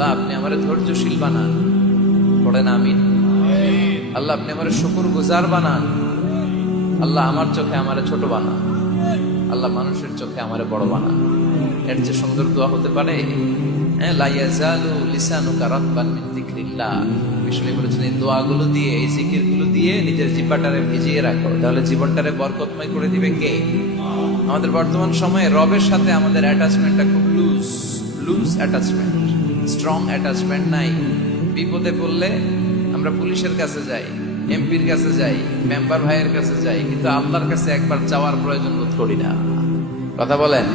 আল্লাহ আপনি আমার ধৈর্যশীল বানান, পড়েন আমিন। আল্লাহ আপনি আমার শুকর গুজার বানান, আল্লাহ আমার চোখে আমারে ছোট বানান, আল্লাহ মানুষের চোখে আমারে বড় বানান। এর চেয়ে সুন্দর দোয়া হতে পারে? লা ইয়াজালু লিসানুকা রাতবান মিন যিকরিল্লাহ। বিষ্ণু বলেছেন এই দোয়াগুলো দিয়ে, এই জিকিরগুলো দিয়ে নিজের জিহ্বাটারে ভিজিয়ে রাখো, তাহলে জীবনটারে বরকতময় করে দিবে কে? আমাদের বর্তমান সময়ে রবের সাথে আমাদের অ্যাটাচমেন্টটা খুব লুজ অ্যাটাচমেন্ট, স্ট্রং অ্যাটাচমেন্ট নাই। বিপদে পড়লে আমরা পুলিশের কাছে যাই, এমপির কাছে যাই, মেম্বার ভাইয়ের কাছে যাই, কিন্তু আল্লাহর কাছে একবার চাওয়ার প্রয়োজন বোধ করি না। কথা বলেন?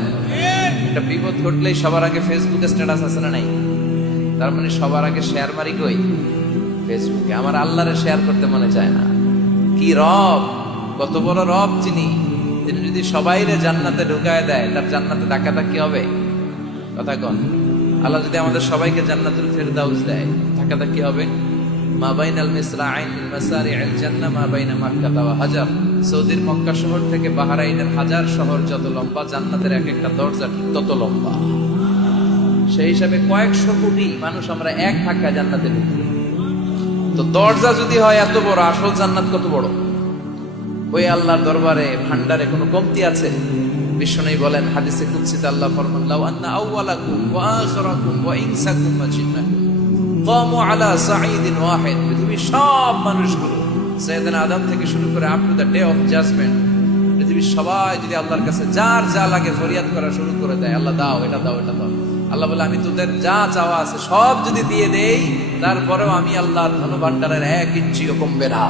একটা বিপদ ঘটলেই সবার আগে ফেসবুকে স্ট্যাটাস আছে না নাই? তার মানে সবার আগে শেয়ার মারি কই? ফেসবুকে। আমার আল্লাহরে শেয়ার করতে মনে চায় না। কি রব, কত বড় রব যিনি যদি সবাইরে জান্নাতে ঢুকায় দেয়, তার জান্নাতে ডাকাটা কি হবে? কথা কন। আল্লাহ যদি আমাদের সবাইকে জান্নাতুল ফেরদাউস দেয়, ঢাকাটা কি হবে? মা বাইনাল মিসরাআইন মিন মাসারি'আল জান্নাহ মা বাইনা মাক্কা ওয়া হাজার। সৌদির মক্কা শহর থেকে বাহরাইনের হাজার শহর যত লম্বা, জান্নাতের এক একটা দরজা ঠিক তত লম্বা। সেই হিসাবে কয়েকশো কোটি মানুষ আমরা এক ধাক্কা জান্নাতে ঢুকি। তো দরজা যদি হয় এত বড়, আসল জান্নাত কত বড়? ওই আল্লাহর দরবারে ভান্ডারে কোনো কমতি আছে? বিশ্বনবী বলেন হাদিসে কুদসিতে আল্লাহ ফরমান, লাউ আন্না আউওয়ালাকুম ওয়া আখিরাকুম ওয়া ইনসাকুম ওয়া জিন্নাকুম কামু আলা সাঈদিন ওয়াহিদ। পৃথিবীর সব মানুষগুলো সাইয়েদনা আদম থেকে শুরু করে up to the day of judgement, পৃথিবীর সবাই যদি আল্লাহর কাছে যার যা লাগে ফরিয়াদ করা শুরু করে দেয়, আল্লাহ দাও, এটা দাও, এটা দাও, আল্লাহ বলে আমি তোদের যা চাওয়া আছে সব যদি দিয়ে দেই, তারপরেও আমি আল্লাহর ধনভাণ্ডারের এক ইঞ্চিও কমবে না।